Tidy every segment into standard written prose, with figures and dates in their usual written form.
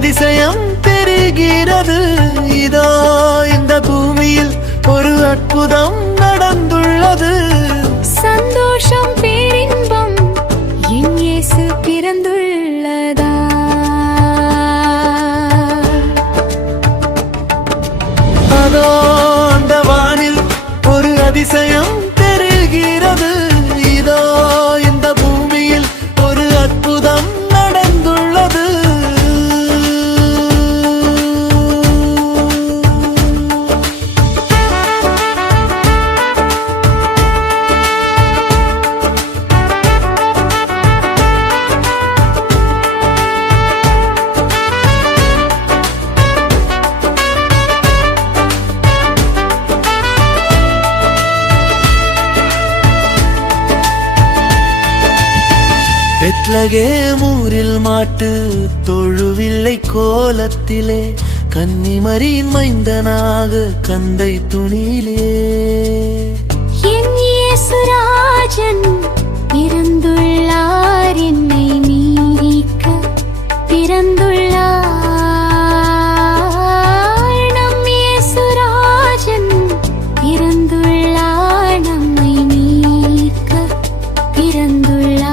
அதிசயம் தெரிகிறது. இதோ இந்த பூமியில் ஒரு அற்புதம் நடந்துள்ளது. சந்தோஷம் பேரின்பம் என் இயேசு பிறந்துள்ளதா. அதோ அந்த வானில் ஒரு அதிசயம் தெரிகிறது. இதோ இந்த பூமியில் ஒரு அற்புதம் நடந்துள்ளது. பெத்லகேம் ஊரில் மாட்டு தொழுவில்லை கோலத்திலே கன்னிமரியின் மைந்தனாக கந்தை துணியிலே என் இயேசு ராஜன் பிறந்துள்ளார். என்னை மீட்க பிறந்துள்ளார். நம் இயேசு ராஜன் பிறந்துள்ளார். நம்மை மீட்க பிறந்துள்ளார்.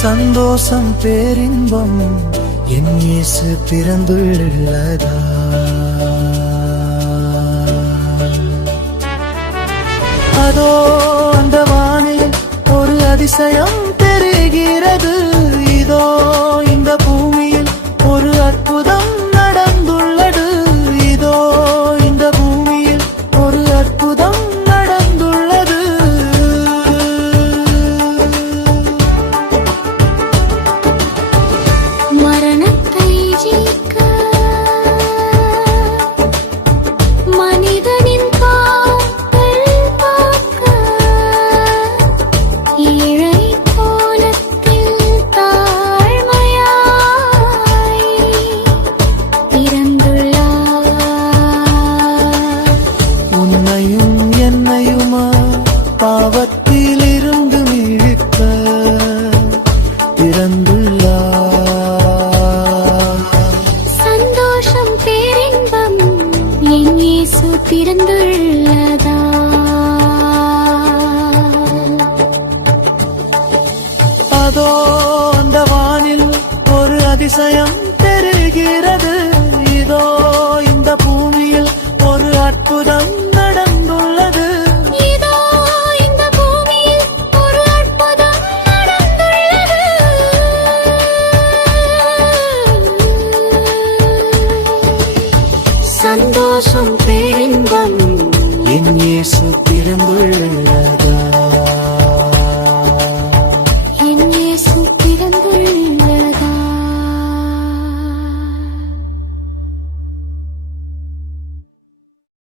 சந்தோஷம் பேரின்பம் என் இயேசு பிறந்துள்ளதா. அதோ அந்த வானில் ஒரு அதிசயம் தெரிகிறது. இதோ இந்த பூமியில் ஒரு அற்புதம் நடந்துள்ளது. இதோ இந்த பூமியில் ஒரு அற்புதம் நடந்துள்ளது. மரணத்தை ஜெயிக்க மனிதனின் காவல் காக்க ஏழை கோலத்தில் தாழ்மையாய் பிறந்துள்ளார். உன்னையும் என்னையுமா பாவத்தில் இருந்து மீட்க பிறந்துள்ளார். சந்தோஷம் பேரின்பம் என் இயேசு பிறந்துள்ளதா. அதோ அந்த வானில் ஒரு அதிசயம் தெரிகிறது. இதோ இந்த பூமியில் ஒரு அற்புதம் நடந்துள்ளது. இதோ இந்த பூமியில் ஒரு அற்புதம் நடந்துள்ளது. சந்தோஷம் பேரின்பம் என் இயேசு பிறந்துள்ளது.